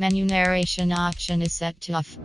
Menu narration option is set to off.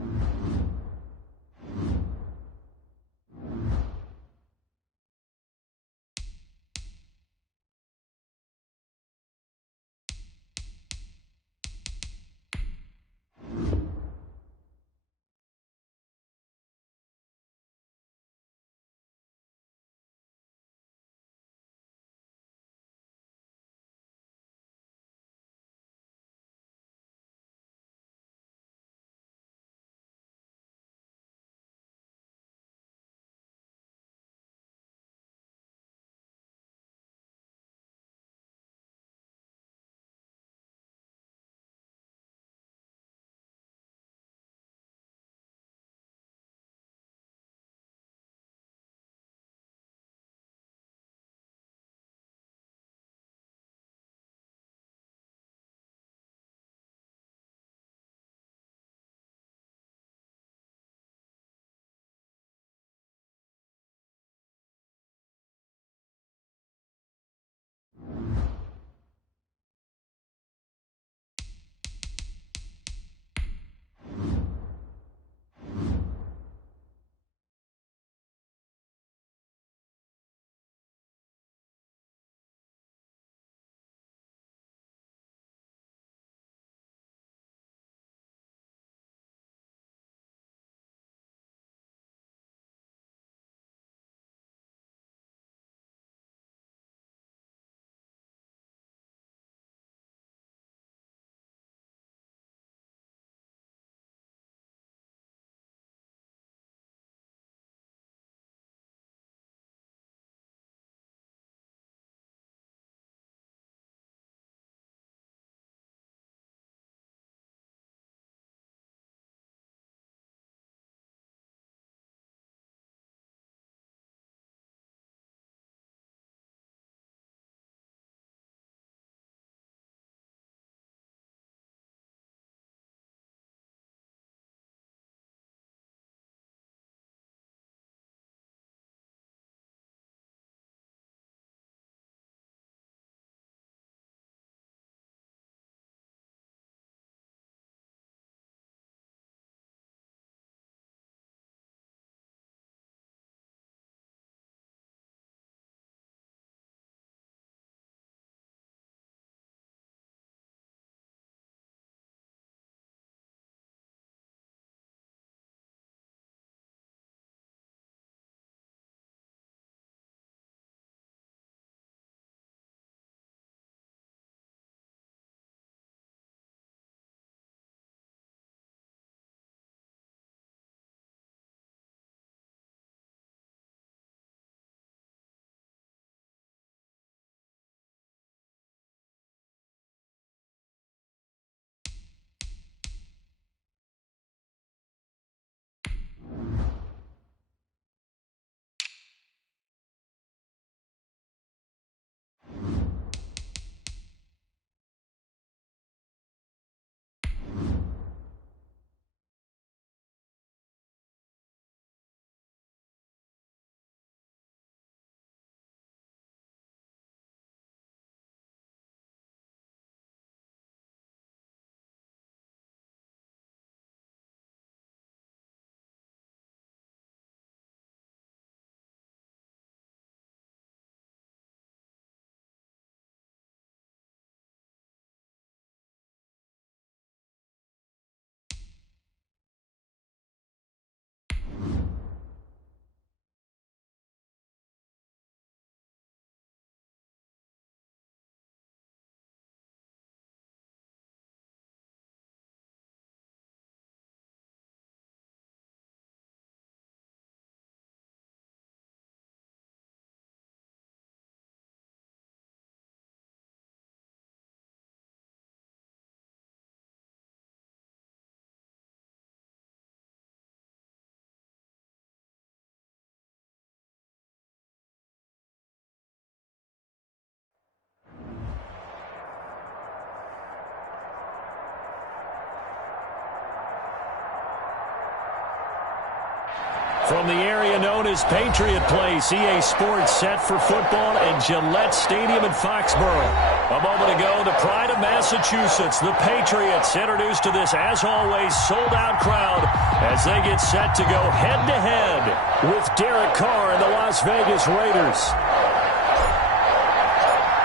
From the area known as Patriot Place, EA Sports set for football at Gillette Stadium in Foxborough. A moment ago, the pride of Massachusetts, the Patriots, introduced to this, as always, sold-out crowd as they get set to go head-to-head with Derek Carr and the Las Vegas Raiders.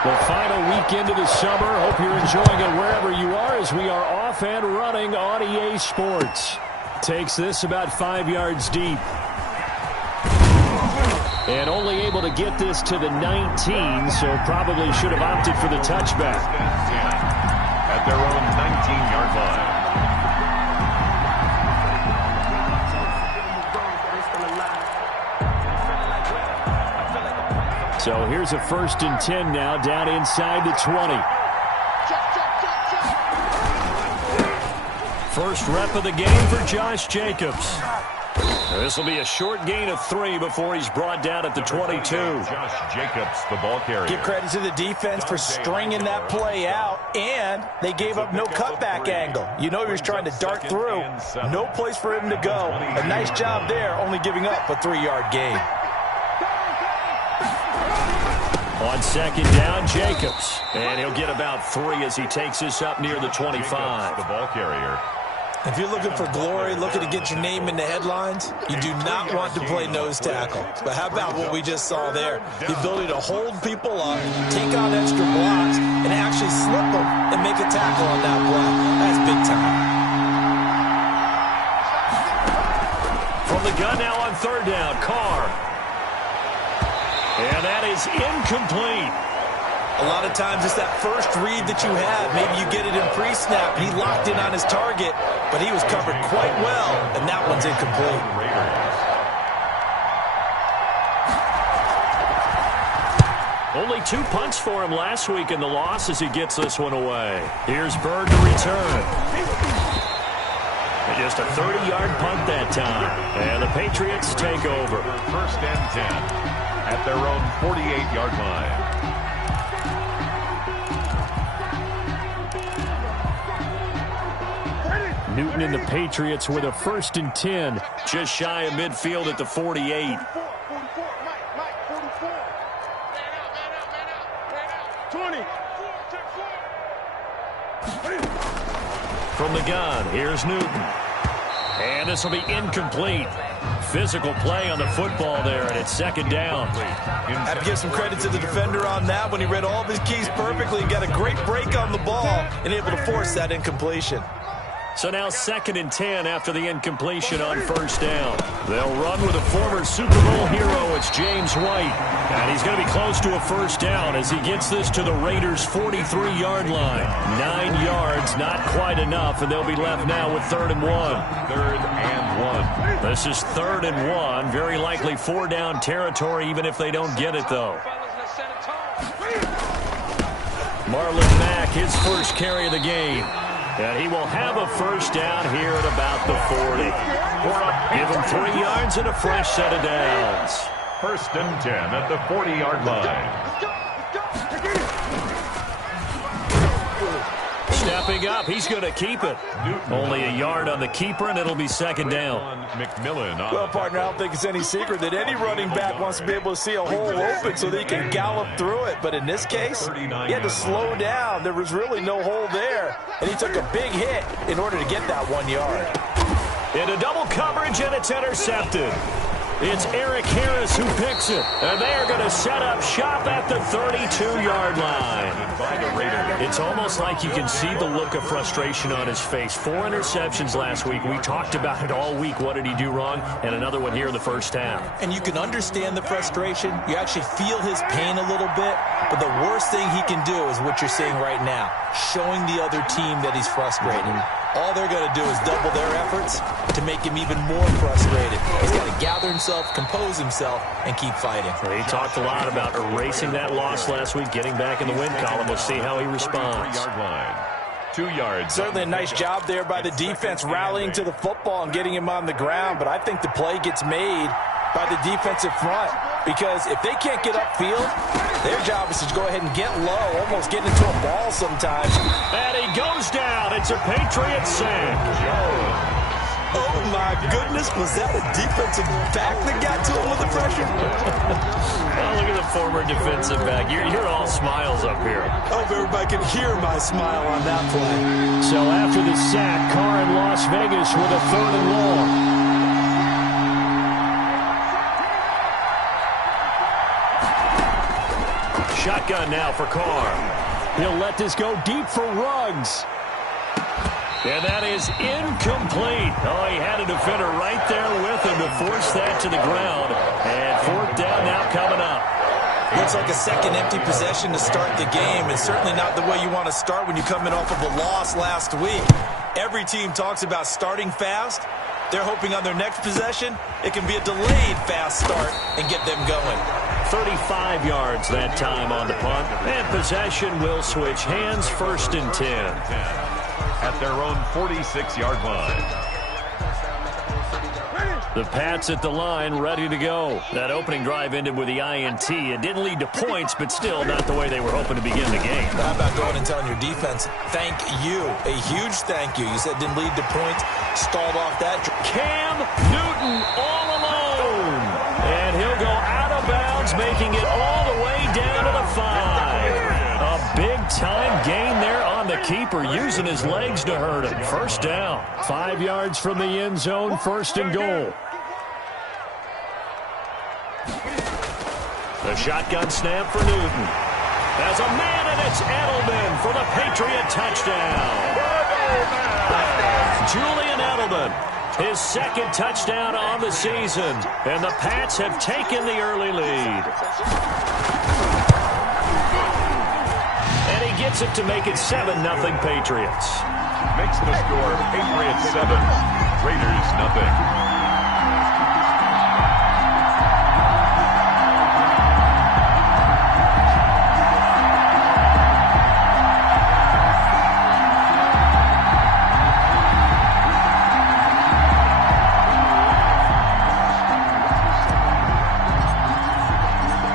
The final weekend of the summer. Hope you're enjoying it wherever you are as we are off and running on EA Sports. Takes this about 5 yards deep. And only able to get this to the 19, so probably should have opted for the touchback. At their own 19-yard line. So here's a 1st and 10 now, down inside the 20. First rep of the game for Josh Jacobs. This will be a short gain of 3 before he's brought down at the 22. Josh Jacobs, the ball carrier. Give credit to the defense for stringing that play out, and they gave up no cutback angle. You know he was trying to dart through. No place for him to go. A nice job there, only giving up a 3-yard gain. On 2nd down, Jacobs. And he'll get about 3 as he takes this up near the 25. The ball carrier. If you're looking for glory, looking to get your name in the headlines, you do not want to play nose tackle. But how about what we just saw there? The ability to hold people up, take out extra blocks, and actually slip them and make a tackle on that block. That's big time. From the gun now on 3rd down, Carr. And that is incomplete. A lot of times it's that first read that you have. Maybe you get it in pre-snap. He locked in on his target, but he was covered quite well, and that one's incomplete. Only 2 punts for him last week in the loss as he gets this one away. Here's Bird to return. And just a 30-yard punt that time. And the Patriots take over. 1st and 10 at their own 48-yard line. Newton and the Patriots with a 1st and 10, just shy of midfield at the 48. From the gun, here's Newton. And this will be incomplete. Physical play on the football there, and it's 2nd down. I have to give some credit to the defender on that when he read all of his keys perfectly and got a great break on the ball and able to force that incompletion. So now 2nd and 10 after the incompletion on 1st down. They'll run with a former Super Bowl hero. It's James White. And he's going to be close to a 1st down as he gets this to the Raiders' 43-yard line. 9 yards, not quite enough, and they'll be left now with 3rd and 1. 3rd and 1. This is 3rd and 1. Very likely 4-down territory, even if they don't get it, though. Marlon Mack, his first carry of the game. And he will have a 1st down here at about the 40. Give him 3 yards and a fresh set of downs. 1st and 10 at the 40-yard line. Stepping up, he's going to keep it. Only a yard on the keeper, and it'll be 2nd down. McMillan. Well, partner, I don't think it's any secret that any running back wants to be able to see a hole open so that he can gallop through it. But in this case, he had to slow down. There was really no hole there, and he took a big hit in order to get that 1 yard. Into double coverage, and it's intercepted. It's Eric Harris who picks it. And they're going to set up shop at the 32-yard line. It's almost like you can see the look of frustration on his face. 4 interceptions last week. We talked about it all week. What did he do wrong? And another one here in the 1st half. And you can understand the frustration. You actually feel his pain a little bit. But the worst thing he can do is what you're seeing right now, showing the other team that he's frustrated. All they're going to do is double their efforts to make him even more frustrated. He's got to gather himself, compose himself, and keep fighting. Well, he talked a lot about erasing that loss last week, getting back in the win column. We'll see how he responds. 3-yard line. 2 yards. Certainly a nice job there by the defense rallying to the football and getting him on the ground. But I think the play gets made by the defensive front, because if they can't get upfield, their job is to go ahead and get low, almost get into a ball sometimes. And he goes down. It's a Patriot sack. Oh, my goodness. Was that a defensive back that got to him with the pressure? Oh, look at the former defensive back. You're all smiles up here. I hope everybody can hear my smile on that play. So after the sack, Carr in Las Vegas with a 3rd and long. Shotgun now for Carr. He'll let this go deep for Ruggs. And that is incomplete. Oh, he had a defender right there with him to force that to the ground. And 4th down now coming up. Looks like a second empty possession to start the game, and certainly not the way you want to start when you come in off of a loss last week. Every team talks about starting fast. They're hoping on their next possession, it can be a delayed fast start and get them going. 35 yards that time on the punt. And possession will switch hands, 1st and 10. At their own 46-yard line. The Pats at the line, ready to go. That opening drive ended with the INT. It didn't lead to points, but still not the way they were hoping to begin the game. How about going and telling your defense, thank you, a huge thank you. You said didn't lead to points, stalled off that. Cam Newton all alone. And he'll go out of bounds, making it all the way down to the 5. A big-time gain there on the keeper, using his legs to hurt him. 1st down. 5 yards from the end zone, 1st and goal. The shotgun snap for Newton. As a man, and it's Edelman for the Patriot touchdown. Julian Edelman, his 2nd touchdown on the season. And the Pats have taken the early lead. And he gets it to make it 7-0 Patriots. Makes the score Patriots 7, Raiders nothing.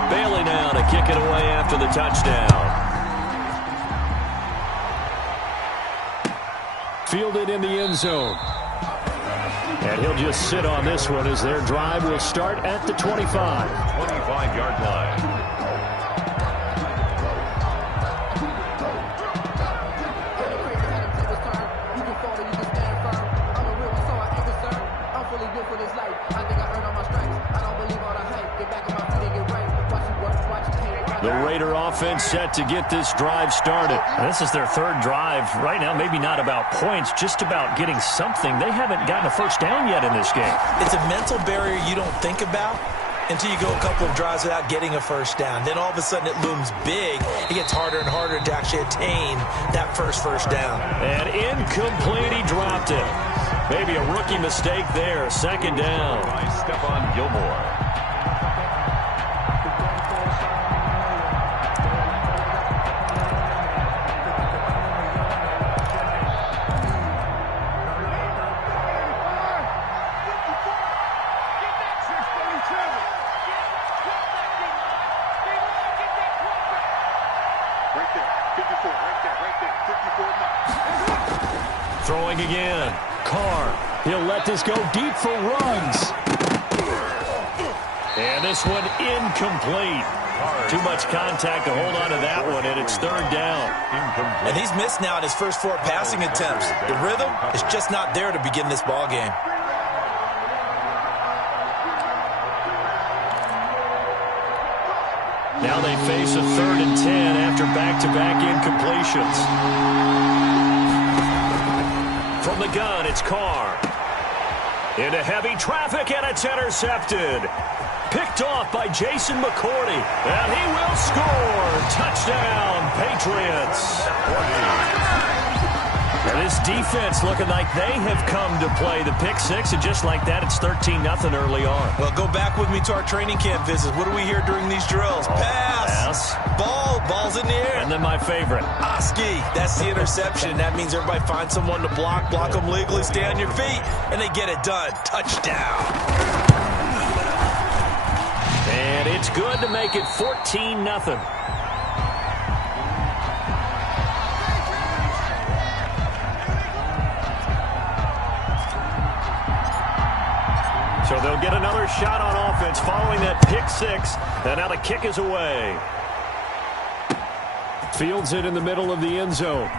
Bailey now to kick it away after the touchdown. Fielded in the end zone. And he'll just sit on this one as their drive will start at the 25. 25-yard line. The Raider offense set to get this drive started. This is their 3rd drive. Right now, maybe not about points, just about getting something. They haven't gotten a 1st down yet in this game. It's a mental barrier you don't think about until you go a couple of drives without getting a 1st down. Then all of a sudden it looms big. It gets harder and harder to actually attain that first down. And incomplete, he dropped it. Maybe a rookie mistake there. 2nd down. By Stephon Gilmore. Throwing again. Carr. He'll let this go deep for Ruggs. And this one incomplete. Too much contact to hold on to that one, and it's 3rd down. And he's missed now in his first 4 passing attempts. The rhythm is just not there to begin this ball game. Now they face a 3rd and 10 after back-to-back incompletions. From the gun, it's Carr. Into heavy traffic, and it's intercepted. Picked off by Jason McCourty. And he will score. Touchdown, Patriots. And this defense looking like they have come to play. The pick 6, and just like that, it's 13-0 early on. Well, go back with me to our training camp visits. What do we hear during these drills? Pass. Ball's in the air. And then my favorite. Oski. That's the interception. That means everybody finds someone to block them legally, stay on your feet, and they get it done. Touchdown. And it's good to make it 14-0. So they'll get another shot on offense following that pick six. And now the kick is away. Fields it in the middle of the end zone.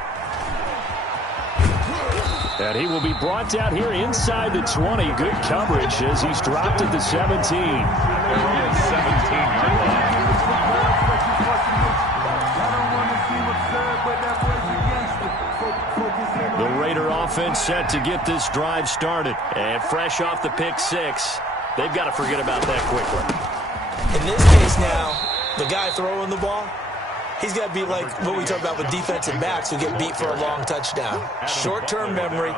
And he will be brought down here inside the 20. Good coverage as he's dropped at the 17. 17-yard line. The Raider offense set to get this drive started. And fresh off the pick six, they've got to forget about that quickly. In this case now, the guy throwing the ball, he's got to be like what we talk about with defensive backs who get beat for a long touchdown. Short-term memory,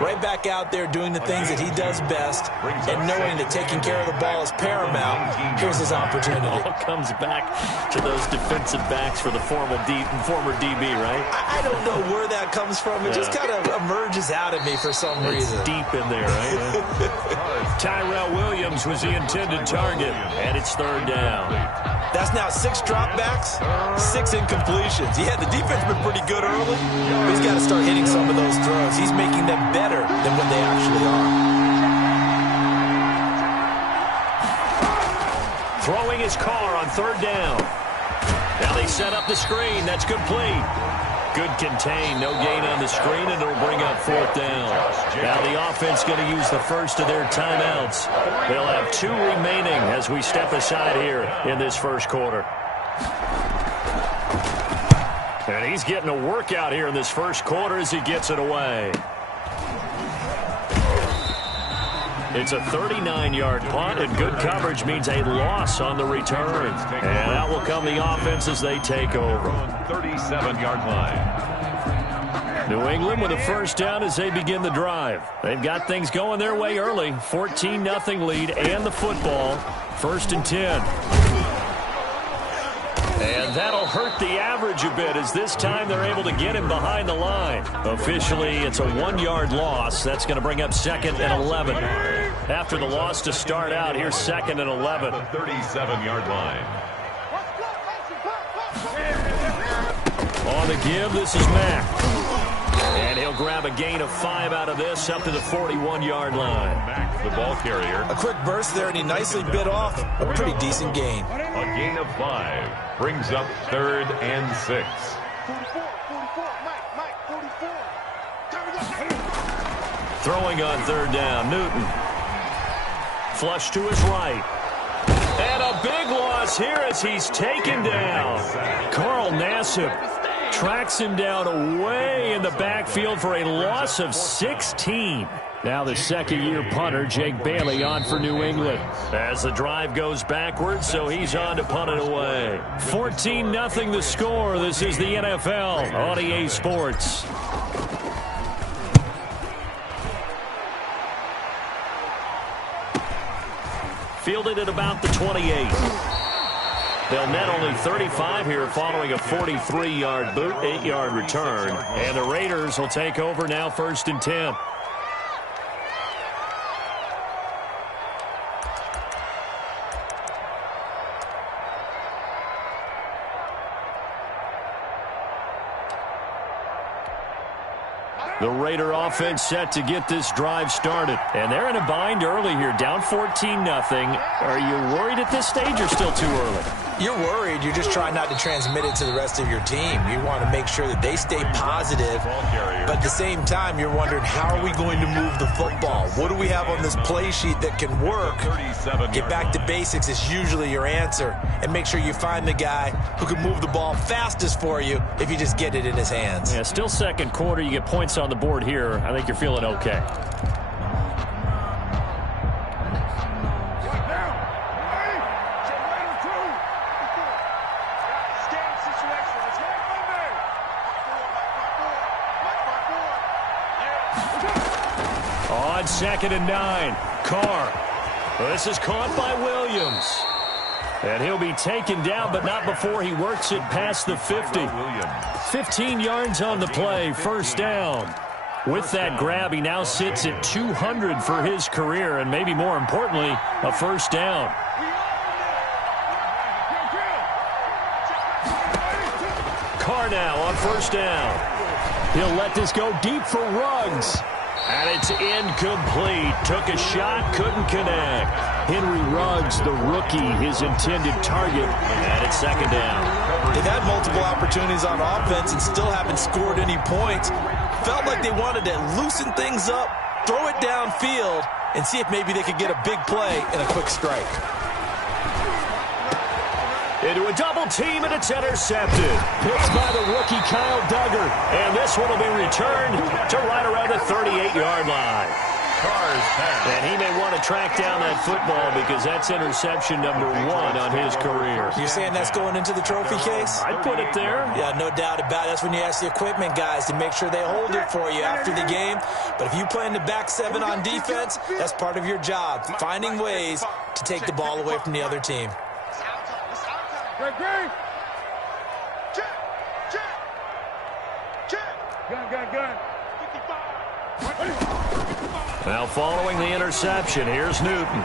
right back out there doing the things that he does best, and knowing that taking care of the ball is paramount. Here's his opportunity. It all comes back to those defensive backs for the former DB, right? I don't know where that comes from. It just kind of emerges out of me for some reason. It's deep in there, right? Tyrell Williams was the intended target, and it's third down. That's now 6 dropbacks, 6 incompletions. Yeah, the defense been pretty good early, but he's got to start hitting some of those throws. He's making them better than what they actually are. Throwing his car on third down. Now they set up the screen. That's complete. Good contain. No gain on the screen, and it'll bring up fourth down. Now the offense going to use the first of their timeouts. They'll have 2 remaining as we step aside here in this first quarter. And he's getting a workout here in this first quarter as he gets it away. It's a 39-yard punt, and good coverage means a loss on the return. And out will come the offense as they take over. 37-yard line. New England with a first down as they begin the drive. They've got things going their way early. 14-0 lead and the football. 1st and 10. And that'll hurt the average a bit as this time they're able to get him behind the line. Officially, it's a 1-yard loss. That's going to bring up 2nd and 11. After the loss to start out, here's 2nd and 11. The 37-yard line. On the give, this is Mack. And he'll grab a gain of 5 out of this up to the 41-yard line. Mack, the ball carrier. A quick burst there, and he nicely bit off a pretty decent gain. A gain of 5 brings up 3rd and 6. Throwing on third down, Newton. Flush to his right. And a big loss here as he's taken down. Carl Nassib tracks him down away in the backfield for a loss of 16. Now the second-year punter, Jake Bailey, on for New England. As the drive goes backwards, so he's on to punt it away. 14-0 the score. This is the NFL on EA Sports. Fielded at about the 28. They'll net only 35 here following a 43-yard boot, 8-yard return. And the Raiders will take over now 1st and 10. The Raider offense set to get this drive started. And they're in a bind early here, down 14-0. Are you worried at this stage or still too early? You're worried. You're just trying not to transmit it to the rest of your team. You want to make sure that they stay positive. But at the same time, you're wondering, how are we going to move the football? What do we have on this play sheet that can work? Get back to basics is usually your answer. And make sure you find the guy who can move the ball fastest for you if you just get it in his hands. Yeah, still second quarter. You get points on the board here. I think you're feeling okay. On 2nd and 9, Carr. This is caught by Williams. And he'll be taken down, but not before he works it past the 50. 15 yards on the play, first down. With that grab, he now sits at 200 for his career, and maybe more importantly, a first down. Carr now on first down. He'll let this go deep for Ruggs. And it's incomplete. Took a shot, couldn't connect. Henry Ruggs, the rookie, his intended target. And it's second down. They've had multiple opportunities on offense and still haven't scored any points. Felt like they wanted to loosen things up, throw it downfield, and see if maybe they could get a big play and a quick strike. Into a double team, and it's intercepted. Picked by the rookie Kyle Duggar. And this one will be returned to right around the 38-yard line. And he may want to track down that football because that's interception number 1 on his career. You're saying that's going into the trophy case? I'd put it there. Yeah, no doubt about it. That's when you ask the equipment guys to make sure they hold it for you after the game. But if you play in the back 7 on defense, that's part of your job, finding ways to take the ball away from the other team. Great. Check. Gun. 55. Now following the interception, here's Newton.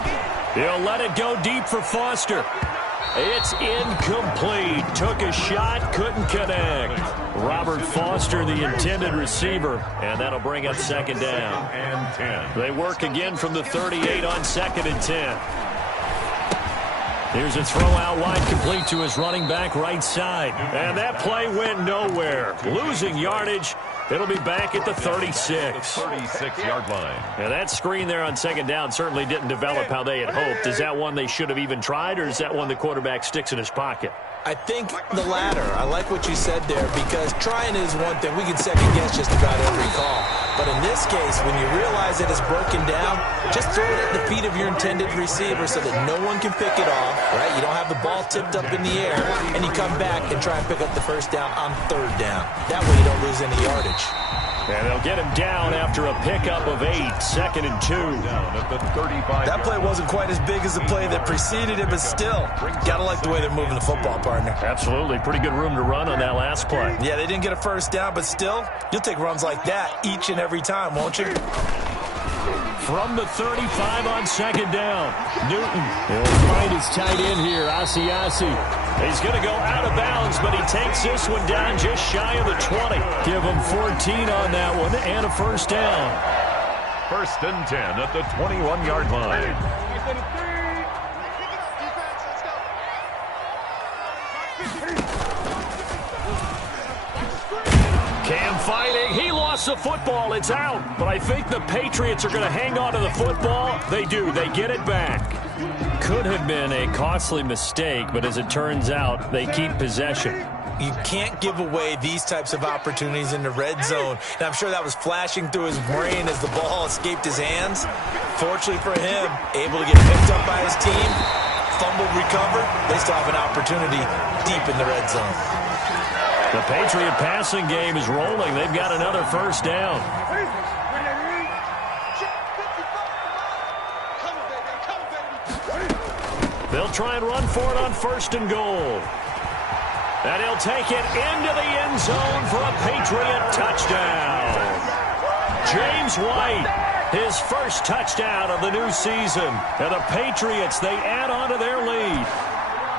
He'll let it go deep for Foster. It's incomplete. Took a shot, couldn't connect. Robert Foster, the intended receiver, and that'll bring up second down. And 10. They work again from the 38 on 2nd and 10. Here's a throw out wide, complete to his running back right side. And that play went nowhere. Losing yardage. It'll be back at the 36. 36-yard line. Now that screen there on second down certainly didn't develop how they had hoped. Is that one they should have even tried, or is that one the quarterback sticks in his pocket? I think the latter. I like what you said there, because trying is one thing. We can second-guess just about every call. But in this case, when you realize it is broken down, just throw it at the feet of your intended receiver so that no one can pick it off, right? You don't have the ball tipped up in the air, and you come back and try and pick up the first down on 3rd down. That way you don't lose any yardage. And they'll get him down after a pickup of 8, 2nd and 2. Down at the 35. That play wasn't quite as big as the play that preceded it, but still, gotta like the way they're moving the football, partner. Absolutely. Pretty good room to run on that last play. Yeah, they didn't get a first down, but still, you'll take runs like that each and every time, won't you? From the 35 on second down, Newton. He'll find his tight end here, Asiasi. He's going to go out of bounds, but he takes this one down just shy of the 20. Give him 14 on that one and a first down. 1st and 10 at the 21-yard line. Cam fighting. He lost the football. It's out. But I think the Patriots are going to hang on to the football. They do. They get it back. Could have been a costly mistake, but as it turns out, they keep possession. You can't give away these types of opportunities in the red zone. And I'm sure that was flashing through his brain as the ball escaped his hands. Fortunately for him, able to get picked up by his team, fumbled, recovered. They still have an opportunity deep in the red zone. The Patriot passing game is rolling. They've got another first down. They'll try and run for it on 1st and goal. And he'll take it into the end zone for a Patriot touchdown. James White, his first touchdown of the new season. And the Patriots, they add on to their lead.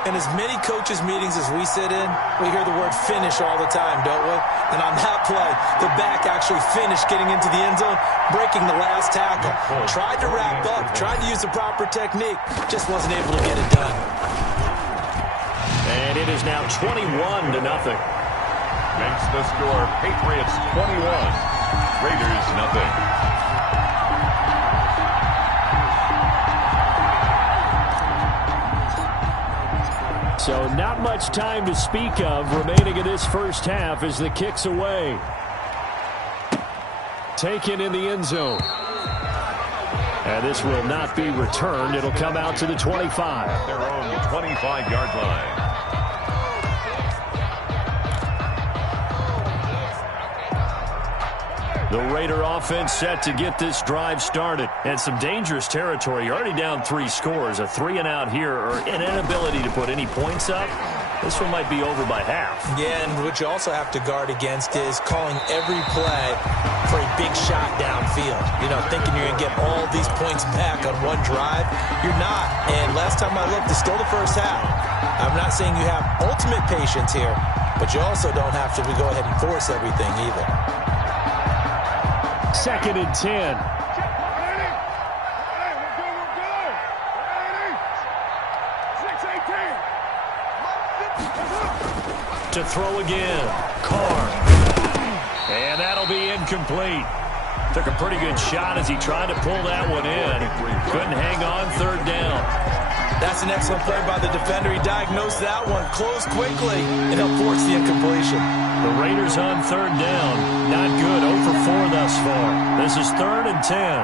In as many coaches' meetings as we sit in, we hear the word finish all the time, don't we? And on that play, the back actually finished getting into the end zone, breaking the last tackle. Tried to wrap up, tried to use the proper technique, just wasn't able to get it done. And it is now 21-0. Makes the score Patriots 21, Raiders nothing. So not much time to speak of remaining in this first half as the kick's away. Taken in the end zone. And this will not be returned. It'll come out to the 25. Their own 25-yard line. The Raider offense set to get this drive started. And some dangerous territory. You're already down 3 scores. A 3-and-out here, or an inability to put any points up. This one might be over by half. Yeah, and what you also have to guard against is calling every play for a big shot downfield. You know, thinking you're going to get all these points back on one drive. You're not. And last time I looked, it's still the first half. I'm not saying you have ultimate patience here, but you also don't have to go ahead and force everything either. 2nd and 10. To throw again. Carr. And that'll be incomplete. Took a pretty good shot as he tried to pull that one in. Couldn't hang on 3rd down. That's an excellent play by the defender. He diagnosed that one, closed quickly, and he'll force the incompletion. The Raiders on 3rd down. Not good. 0 for 4 thus far. This is 3rd and 10.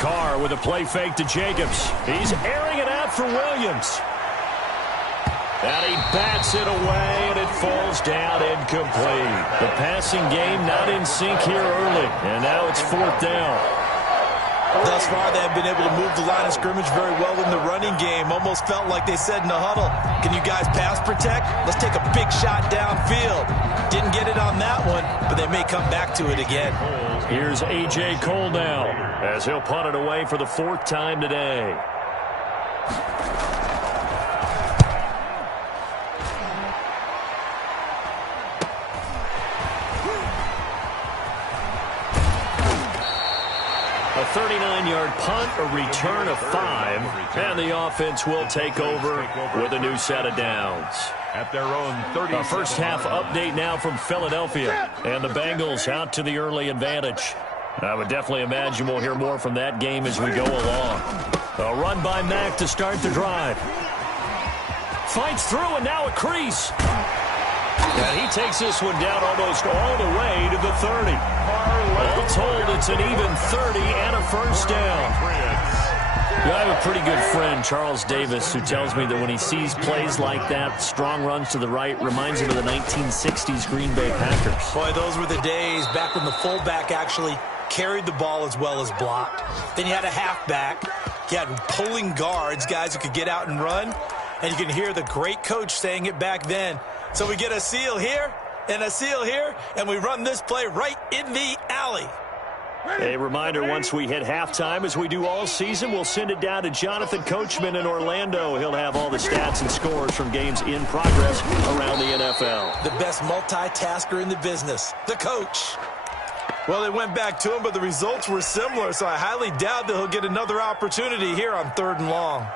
Carr with a play fake to Jacobs. He's airing it out for Williams. And he bats it away, and it falls down incomplete. The passing game not in sync here early, and now it's 4th down. Thus far, they have been able to move the line of scrimmage very well in the running game. Almost felt like they said in the huddle, can you guys pass protect? Let's take a big shot downfield. Didn't get it on that one, but they may come back to it again. Here's A.J. Cole now, as he'll punt it away for the 4th time today. A 39-yard punt, a return of 5, and the offense will take over with a new set of downs. At their own 30. A first half update now from Philadelphia, and the Bengals out to the early advantage. I would definitely imagine we'll hear more from that game as we go along. A run by Mack to start the drive. Fights through, and now a crease. And he takes this one down almost all the way to the 30. All told, it's an even 30 and a first down. I have a pretty good friend, Charles Davis, who tells me that when he sees plays like that, strong runs to the right, reminds him of the 1960s Green Bay Packers. Boy, those were the days back when the fullback actually carried the ball as well as blocked. Then you had a halfback. You had pulling guards, guys who could get out and run. And you can hear the great coach saying it back then. So we get a seal here and a seal here, and we run this play right in the alley. A reminder, once we hit halftime, as we do all season, we'll send it down to Jonathan Coachman in Orlando. He'll have all the stats and scores from games in progress around the NFL. The best multitasker in the business, the coach. Well, they went back to him, but the results were similar, so I highly doubt that he'll get another opportunity here on 3rd and long.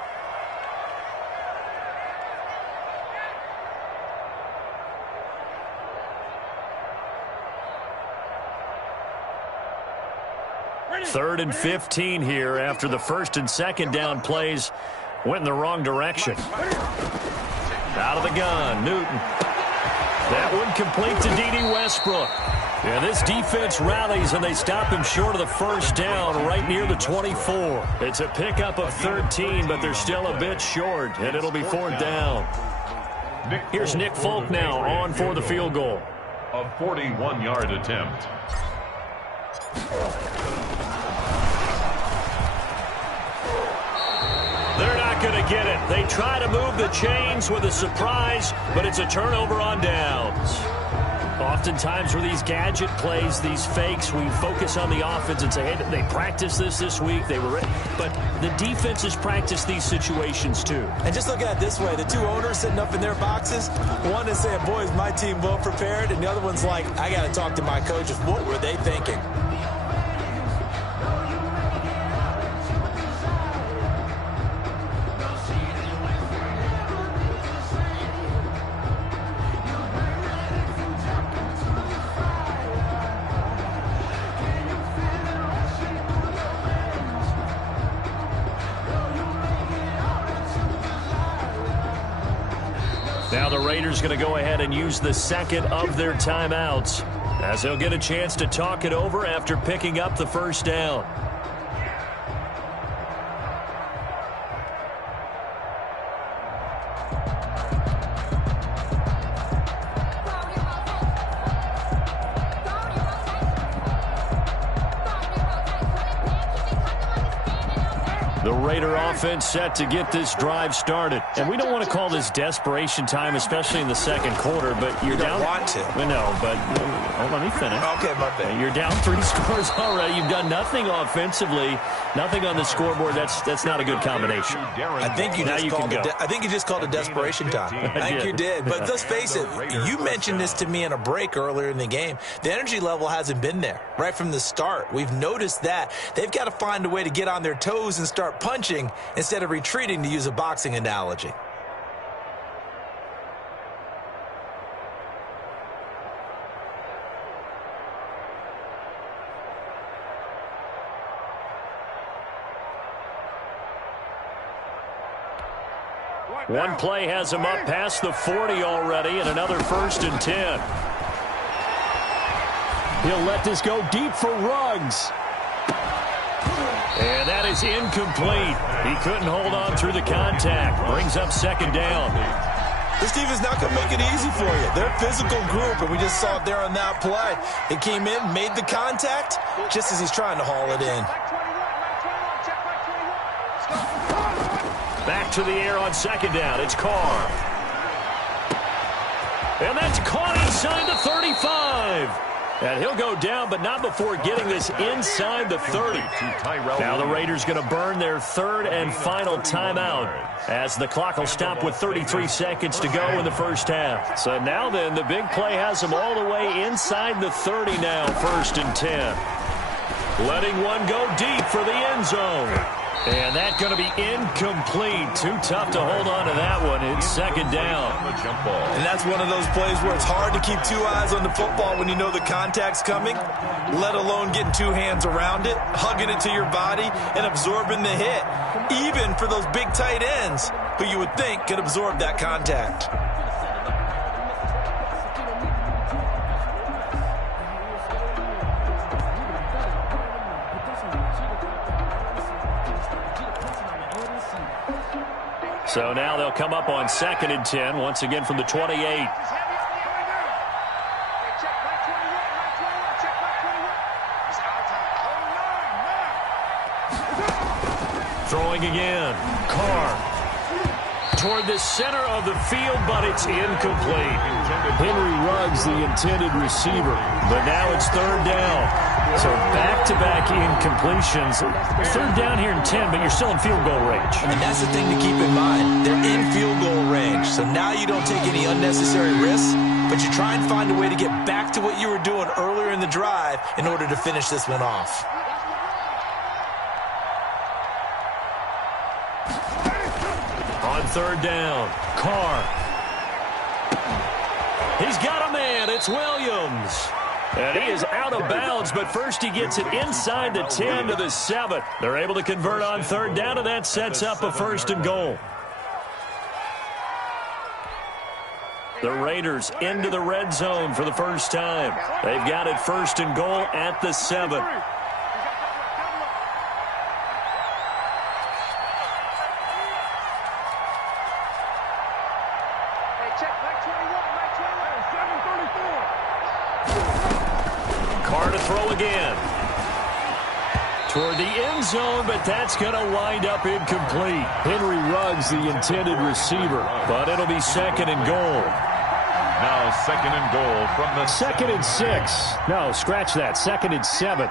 Third and 15 here after the 1st and 2nd down plays went in the wrong direction. Out of the gun, Newton. That one complete to D.D. Westbrook. And this defense rallies, and they stop him short of the first down right near the 24. It's a pickup of 13, but they're still a bit short, and it'll be 4th down. Here's Nick Folk now on for the field goal. A 41-yard attempt. They're not going to get it. They try to move the chains with a surprise, but it's a turnover on downs. Oftentimes with these gadget plays, these fakes, we focus on the offense and say, hey, they practiced this week. They were ready. But the defense has practiced these situations too. And just look at it this way. The two owners sitting up in their boxes, one is saying, boy, is my team well prepared, and the other one's like, I got to talk to my coaches. What were they thinking? Now the Raiders going to go ahead and use the 2nd of their timeouts, as they'll get a chance to talk it over after picking up the first down. The Raider offense set to get this drive started. And we don't want to call this desperation time, especially in the second quarter, but you're down. You don't want to. No, but let me finish. Okay, my bad. You're down 3 scores already. You've done nothing offensively, nothing on the scoreboard. That's not a good combination. I think you just called it desperation time. I think you did. But let's face it, you mentioned this to me in a break earlier in the game. The energy level hasn't been there right from the start. We've noticed that. They've got to find a way to get on their toes and start punching instead of retreating, to use a boxing analogy. One play has him up past the 40 already, and another 1st and 10. He'll let this go deep for Ruggs. And that is incomplete. He couldn't hold on through the contact. Brings up 2nd down. This defense not going to make it easy for you. They're a physical group, and we just saw it there on that play. It came in, made the contact, just as he's trying to haul it in. Back to the air on 2nd down. It's Carr. And that's caught inside the 35. And he'll go down, but not before getting this inside the 30. Now the Raiders going to burn their 3rd and final timeout as the clock will stop with 33 seconds to go in the first half. So now then, the big play has them all the way inside the 30 now, 1st and 10. Letting one go deep for the end zone. And that's going to be incomplete. Too tough to hold on to that one. It's 2nd down. And that's one of those plays where it's hard to keep 2 eyes on the football when you know the contact's coming, let alone getting 2 hands around it, hugging it to your body, and absorbing the hit, even for those big tight ends who you would think could absorb that contact. So now they'll come up on 2nd and 10, once again from the 28. Throwing again. Carr toward the center of the field, but it's incomplete. Henry Ruggs, the intended receiver. But now it's 3rd down. So back-to-back incompletions. 3rd down here in 10, but you're still in field goal range. And that's the thing to keep in mind. They're in field goal range. So now you don't take any unnecessary risks, but you try and find a way to get back to what you were doing earlier in the drive in order to finish this one off. On 3rd down, Carr. He's got a man. It's Williams. And he is out of bounds, but first he gets it inside the 10 to the 7. They're able to convert on 3rd down, and that sets up a 1st and goal. The Raiders into the red zone for the first time. They've got it 1st and goal at the 7. Carr to throw again. Toward the end zone, but that's going to wind up incomplete. Henry Ruggs, the intended receiver, but it'll be 2nd and goal. Now 2nd and goal from the 2nd and 6. No, scratch that. 2nd and 7.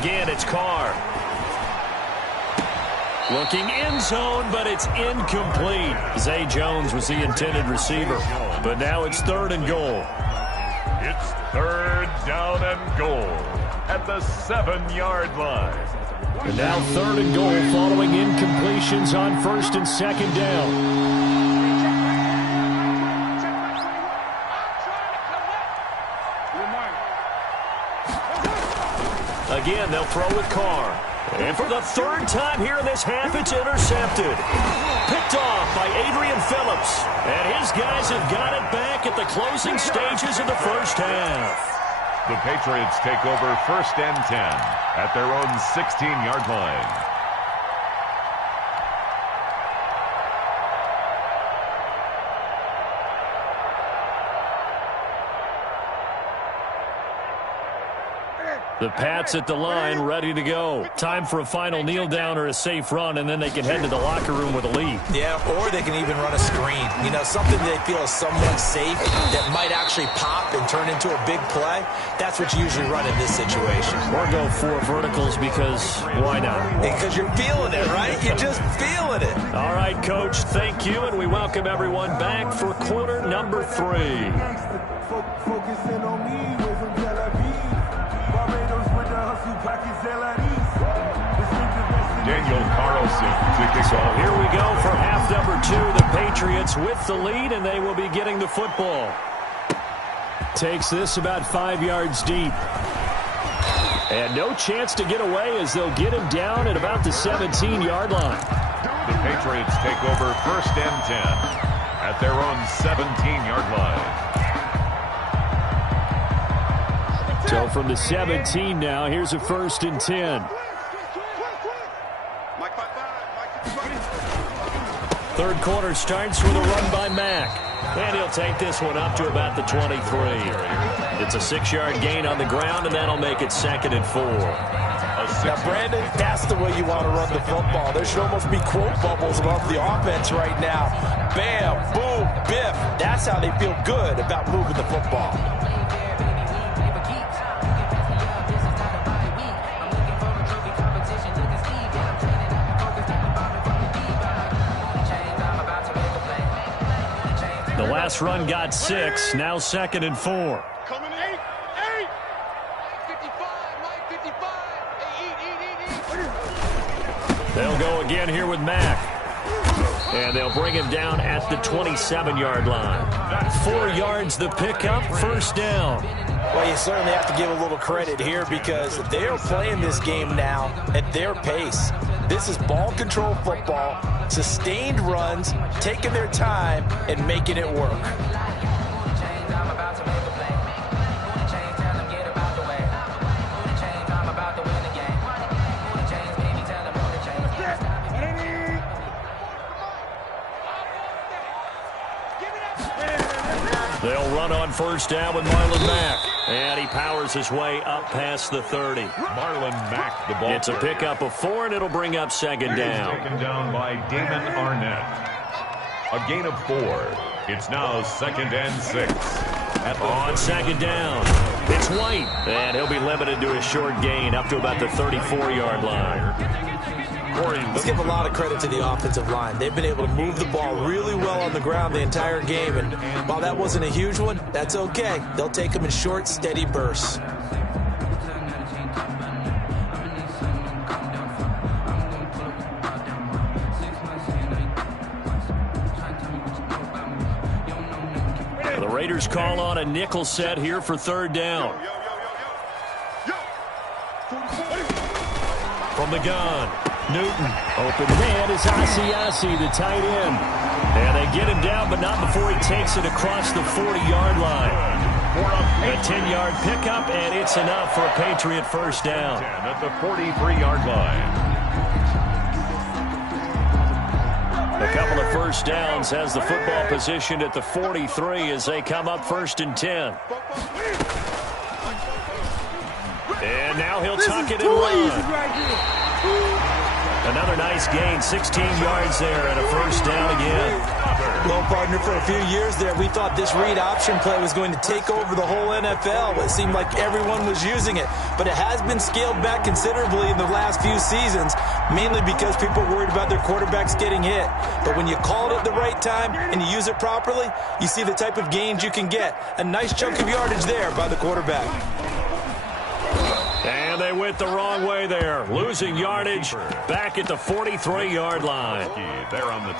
Again, it's Carr. Looking end zone, but it's incomplete. Zay Jones was the intended receiver. But now it's 3rd and goal. It's 3rd down and goal at the 7-yard line. And now 3rd and goal following incompletions on 1st and 2nd down. Again, they'll throw with Carr. And for the third time here in this half, it's intercepted. Picked off by Adrian Phillips. And his guys have got it back at the closing stages of the first half. The Patriots take over 1st and 10 at their own 16-yard line. The Pats at the line, ready to go. Time for a final kneel down or a safe run, and then they can head to the locker room with a lead. Yeah, or they can even run a screen. You know, something they feel is somewhat safe that might actually pop and turn into a big play. That's what you usually run in this situation. Or go 4 verticals because why not? Because you're feeling it, right? You're just feeling it. All right, Coach, thank you, and we welcome everyone back for quarter number 3. Focusing on me, with some Tel Aviv. Barbados with the hustle pockets, Daniel Carlson to kick off. Here we go for half number 2. The Patriots with the lead, and they will be getting the football. Takes this about 5 yards deep. And no chance to get away as they'll get him down at about the 17-yard line. The Patriots take over 1st and 10 at their own 17-yard line. So from the 17 now, here's a 1st and 10. Third quarter starts with a run by Mack. And he'll take this one up to about the 23. It's a 6-yard gain on the ground, and that'll make it 2nd and 4. Now, Brandon, that's the way you want to run the football. There should almost be quote bubbles above the offense right now. Bam, boom, biff. That's how they feel good about moving the football. The last run got 6, now 2nd and 4. Coming 8. 55. They'll go again here with Mack. And they'll bring him down at the 27-yard line. 4 yards the pickup, 1st down. Well, you certainly have to give a little credit here because they're playing this game now at their pace. This is ball control football, sustained runs, taking their time, and making it work. They'll run on 1st down with Marlon Mack. And he powers his way up past the 30. Marlon Mack, the ball. It's a pickup of 4, and it'll bring up 2nd down. Taken down by Damon Arnett. A gain of 4. It's now 2nd and 6. On 2nd down, it's White. And he'll be limited to a short gain up to about the 34-yard line. Let's give a lot of credit to the offensive line. They've been able to move the ball really well on the ground the entire game. And while that wasn't a huge one, that's okay. They'll take them in short, steady bursts. The Raiders call on a nickel set here for 3rd down. From the gun, Newton. Open man is Asiasi, the tight end. And they get him down, but not before he takes it across the 40-yard line. A 10-yard pickup, and it's enough for a Patriot 1st down. At the 43-yard line. A couple of 1st downs has the football positioned at the 43 as they come up 1st and 10. And now he'll tuck it and run. Another nice gain, 16 yards there, and a 1st down again. Well, partner, for a few years there, we thought this read option play was going to take over the whole NFL. It seemed like everyone was using it, but it has been scaled back considerably in the last few seasons, mainly because people are worried about their quarterbacks getting hit. But when you call it at the right time and you use it properly, you see the type of gains you can get. A nice chunk of yardage there by the quarterback. And they went the wrong way there, losing yardage back at the 43-yard line.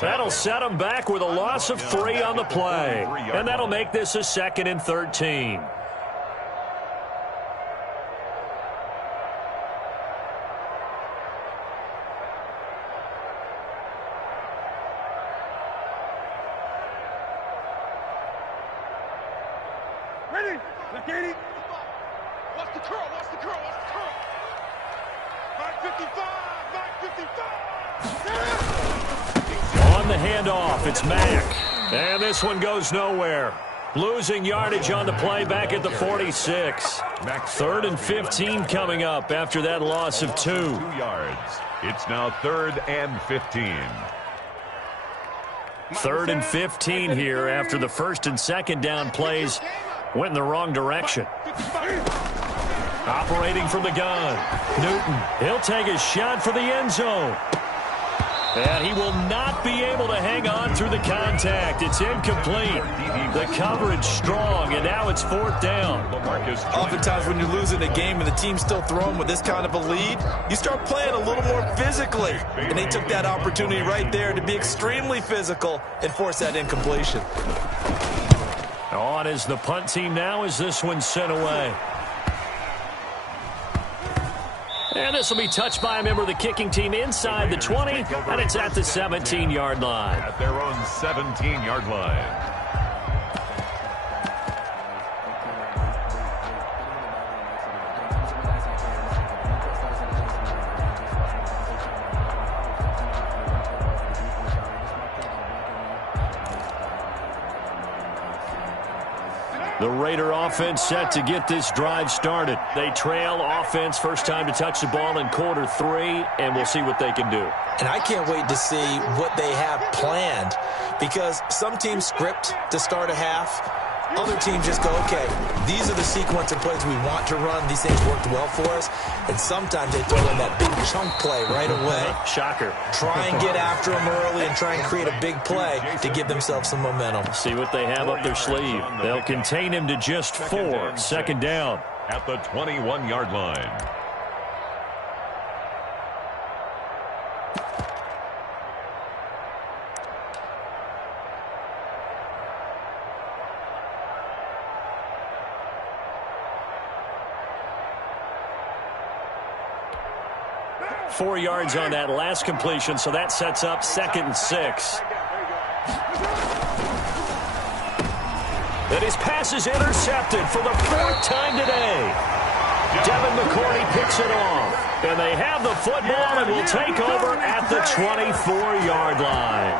That'll set them back with a loss of 3 on the play. And that'll make this a 2nd and 13. Ready? Let's get it. Watch the curl. Watch the curl. Watch the curl. 955. On the handoff, it's Mack. And this one goes nowhere. Losing yardage on the play back at the 46. 3rd and 15 coming up after that loss of 2. 2 yards. It's now 3rd and 15. 3rd and 15 here after the 1st and 2nd down plays went in the wrong direction. Operating from the gun, Newton. He'll take a shot for the end zone. And he will not be able to hang on through the contact. It's incomplete. The coverage strong, and now it's 4th down. Oftentimes when you're losing a game and the team's still throwing with this kind of a lead, you start playing a little more physically. And they took that opportunity right there to be extremely physical and force that incompletion. On is the punt team now as this one's sent away. And this will be touched by a member of the kicking team inside the 20, and it's at the 17-yard line. At their own 17-yard line. The Raider offense set to get this drive started. They trail offense first time to touch the ball in quarter 3, and we'll see what they can do. And I can't wait to see what they have planned, because some teams script to start a half. Other teams just go, okay, these are the sequence of plays we want to run. These things worked well for us. And sometimes they throw in that big chunk play right away. Shocker. Try and get after them early and try and create a big play to give themselves some momentum. See what they have up their sleeve. They'll contain him to just 4. 2nd down. At the 21-yard line. Four yards on that last completion, so that sets up 2nd and 6. And his pass is intercepted for the 4th time today. Devin McCourty picks it off. And they have the football and will take over at the 24-yard line.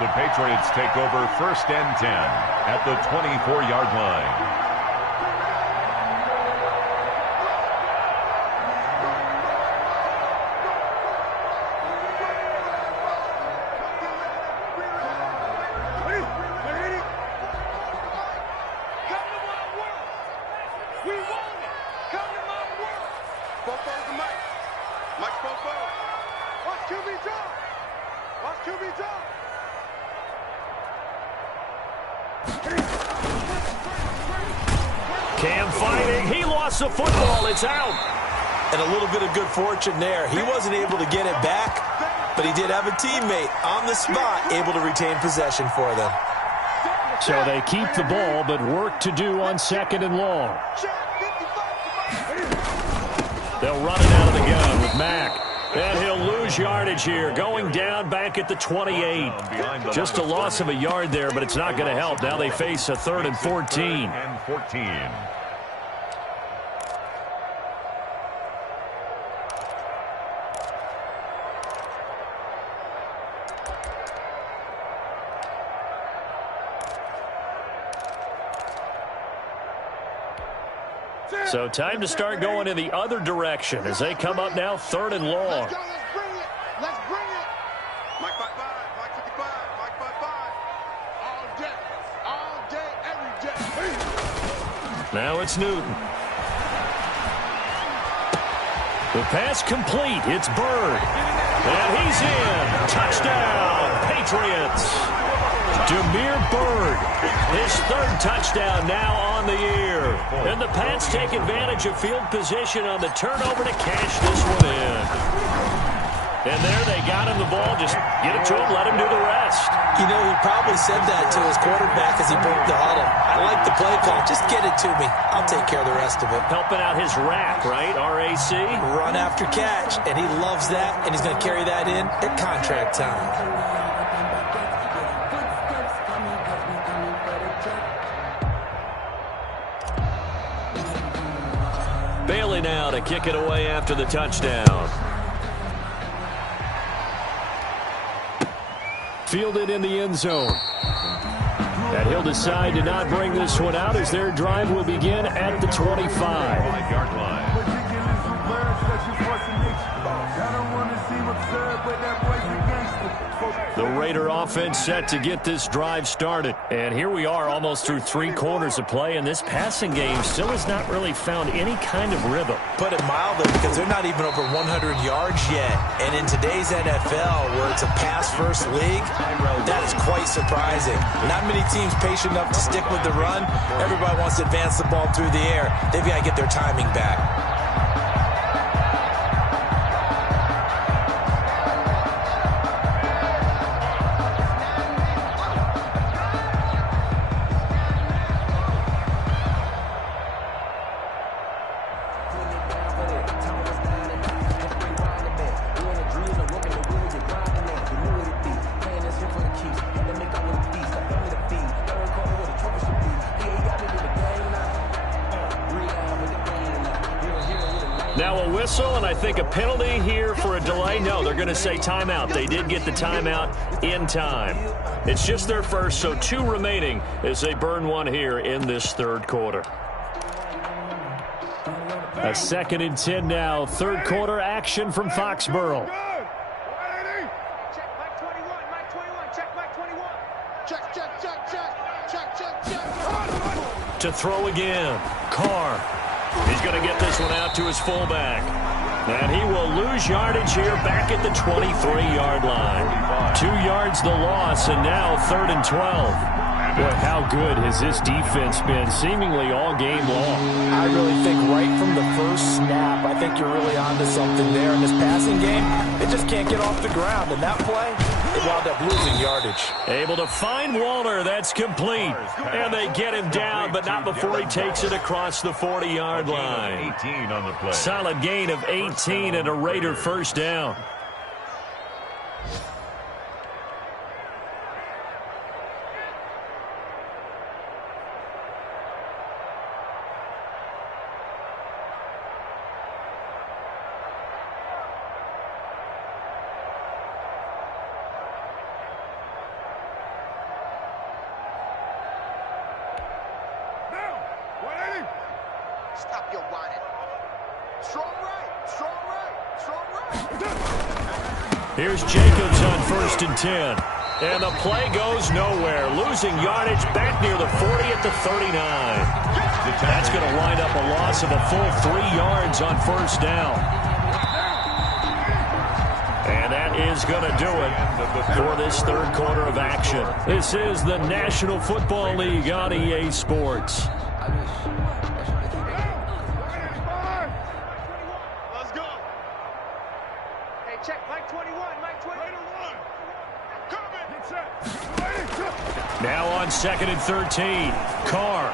The Patriots take over 1st and 10 at the 24-yard line. Cam fighting. He lost the football. It's out. And a little bit of good fortune there. He wasn't able to get it back, but he did have a teammate on the spot able to retain possession for them. So they keep the ball, but work to do on 2nd and long. They'll run it out of the gun with Mack. And he'll lose yardage here, going down back at the 28. Just a loss of a yard there, but it's not going to help. Now they face a 3rd and 14. So time to start going in the other direction as they come up now 3rd and long. Let's bring it. Let's bring it. Mike 55, Mike 55, Mike 55. All day, every day. Now it's Newton. The pass complete. It's Bird. And he's in. Touchdown, Patriots. Damiere Byrd, his 3rd touchdown now on the year. And the Pats take advantage of field position on the turnover to cash this one in. And there they got him the ball. Just get it to him, let him do the rest. You know, he probably said that to his quarterback as he broke the huddle. I like the play call. Just get it to me. I'll take care of the rest of it. Helping out his RAC, right? R-A-C? Run after catch. And he loves that, and he's going to carry that in at contract time. Bailey now to kick it away after the touchdown. Fielded in the end zone. And he'll decide to not bring this one out as their drive will begin at the 25-yard line. The Raider offense set to get this drive started. And here we are almost through 3 quarters of play, and this passing game still has not really found any kind of rhythm. Put it mildly, because they're not even over 100 yards yet. And in today's NFL, where it's a pass-first league, that is quite surprising. Not many teams patient enough to stick with the run. Everybody wants to advance the ball through the air. They've got to get their timing back. Now a whistle, and I think a penalty here for a delay. No, they're going to say timeout. They did get the timeout in time. It's just their first, so 2 remaining as they burn one here in this third quarter. A 2nd and 10 now. Third quarter action from Foxborough. To throw again. Carr. He's going to get this one out to his fullback. And he will lose yardage here back at the 23-yard line. 2 yards the loss, and now 3rd and 12. Boy, how good has this defense been seemingly all game long? I really think right from the first snap, I think you're really onto something there. In this passing game, it just can't get off the ground. And that play, it wound up losing yardage. Able to find Waller. That's complete. And they get him down, but not before he takes it across the 40-yard line. 18 on the play. Solid gain of 18 and a Raider first down. Stop your whining. Strong right, strong right, strong right. Here's Jacobs on 1st and 10. And the play goes nowhere. Losing yardage back near the 40 at the 39. That's going to wind up a loss of a full 3 yards on first down. And that is going to do it for this third quarter of action. This is the National Football League on EA Sports. Now on 2nd and 13, Carr.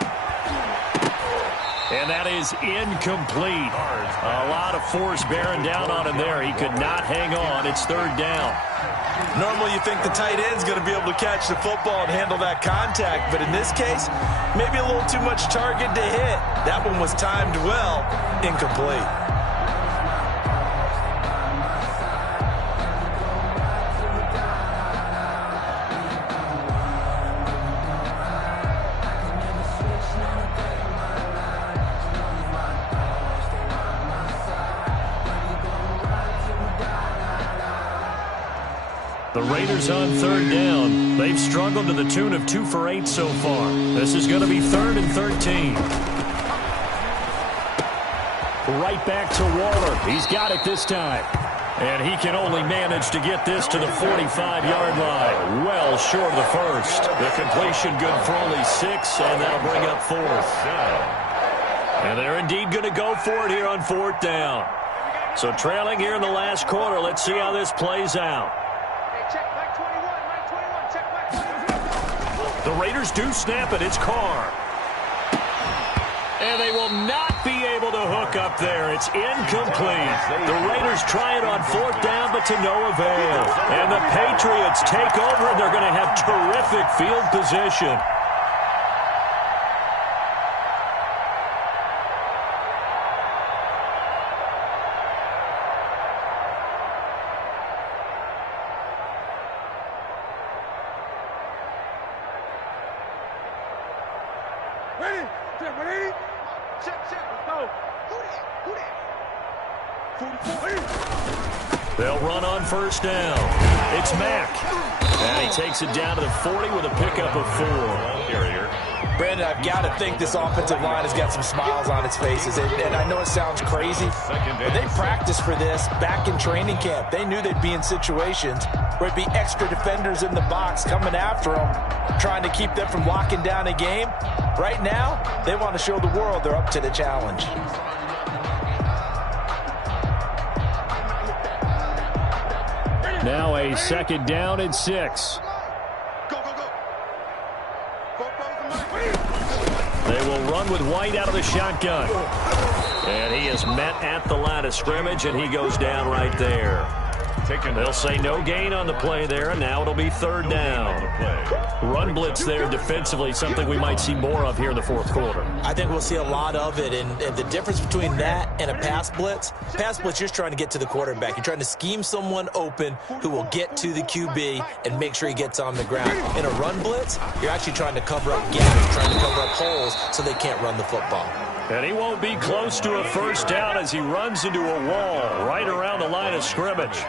And that is incomplete. A lot of force bearing down on him there. He could not hang on. It's 3rd down. Normally you think the tight end's going to be able to catch the football and handle that contact, but in this case, maybe a little too much target to hit. That one was timed well, incomplete. The Raiders on 3rd down. They've struggled to the tune of 2 for 8 so far. This is going to be 3rd and 13. Right back to Waller. He's got it this time. And he can only manage to get this to the 45-yard line. Well short of the first. The completion good for only 6, and that'll bring up 4th. And they're indeed going to go for it here on 4th down. So trailing here in the last quarter. Let's see how this plays out. The Raiders do snap it. It's Carr. And they will not be able to hook up there. It's incomplete. The Raiders try it on 4th down, but to no avail. And the Patriots take over, and they're going to have terrific field position. Ready? Ready? Check. Let's go. Who that? 44. They'll run on first down. It's Mack. And he takes it down to the 40 with a pickup of 4. Brandon, I've got to think this offensive line has got some smiles on its faces. And I know it sounds crazy, but they practiced for this back in training camp. They knew they'd be in situations where it'd be extra defenders in the box coming after them, trying to keep them from locking down a game. Right now, they want to show the world they're up to the challenge. Now a second down and 6. They will run with White out of the shotgun. And he is met at the line of scrimmage, and he goes down right there. They'll say no gain on the play there, and now it'll be third down. Run blitz there defensively, something we might see more of here in the fourth quarter. I think we'll see a lot of it, and the difference between that and a pass blitz, you're just trying to get to the quarterback. You're trying to scheme someone open who will get to the QB and make sure he gets on the ground. In a run blitz, you're actually trying to cover up gaps, trying to cover up holes so they can't run the football. And he won't be close to a first down as he runs into a wall right around the line of scrimmage.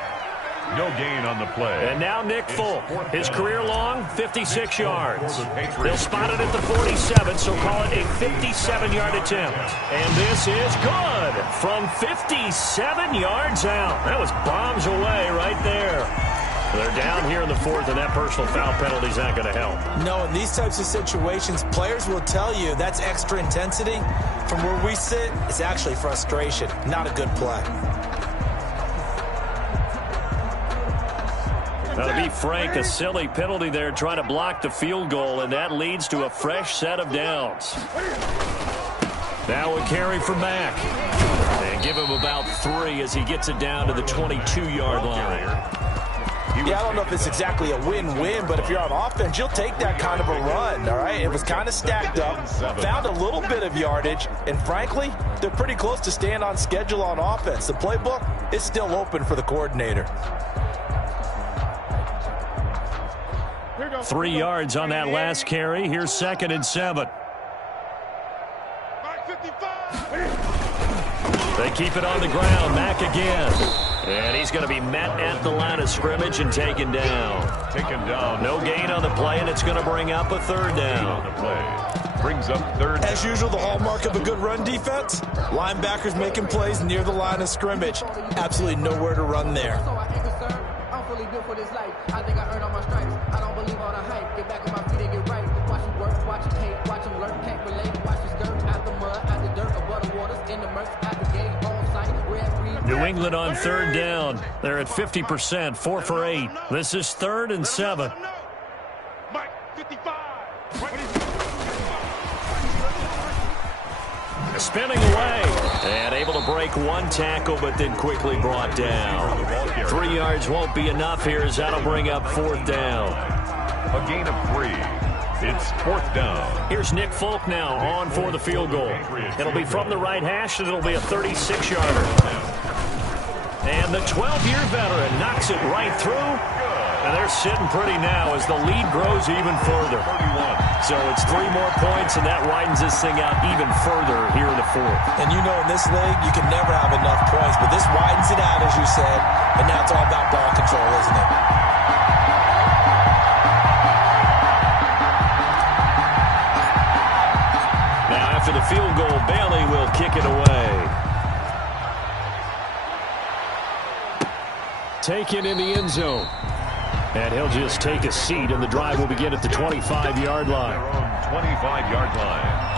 No gain on the play. And now Nick Folk. His career long, 56 yards. They'll spot it at the 47, so call it a 57-yard attempt. And this is good from 57 yards out. That was bombs away right there. They're down here in the fourth, and that personal foul penalty is not going to help. No, in these types of situations, players will tell you that's extra intensity. From where we sit, it's actually frustration, not a good play. Now, to be frank, a silly penalty there trying to block the field goal, and that leads to a fresh set of downs. Now a carry for Mack. And give him about 3 as he gets it down to the 22-yard line. Yeah, I don't know if it's exactly a win-win, but if you're on offense, you'll take that kind of a run, all right? It was kind of stacked up, found a little bit of yardage, and frankly, they're pretty close to staying on schedule on offense. The playbook is still open for the coordinator. 3 yards on that last carry. Here's 2nd and 7. They keep it on the ground. Mack again. And he's going to be met at the line of scrimmage and taken down. No gain on the play, and it's going to bring up a third down. Brings up third. As usual, the hallmark of a good run defense, linebackers making plays near the line of scrimmage. Absolutely nowhere to run there. Built for this life. I think I earned all my stripes. I don't believe all the hype. Get back on my feet and get right. Watch them work, watch them hate, watch them learn, can't relate. Watch the skirt out the mud, out the dirt, above the waters, in the murk, out the gate, on site, New England on third down. They're at 50%, 4 for 8. This is 3rd and 7. Mike, 55. Spinning away and able to break one tackle, but then quickly brought down. 3 yards won't be enough here as that'll bring up 4th down. A gain of 3. It's 4th down. Here's Nick Folk now on for the field goal. It'll be from the right hash, and it'll be a 36-yarder. And the 12-year veteran knocks it right through. And they're sitting pretty now as the lead grows even further. So it's 3 more points, and that widens this thing out even further here in the fourth. And you know in this league, you can never have enough points, but this widens it out, as you said, and now it's all about ball control, isn't it? Now after the field goal, Bailey will kick it away. Taken in the end zone. And he'll just take a seat, and the drive will begin at the 25-yard line. 25-yard line.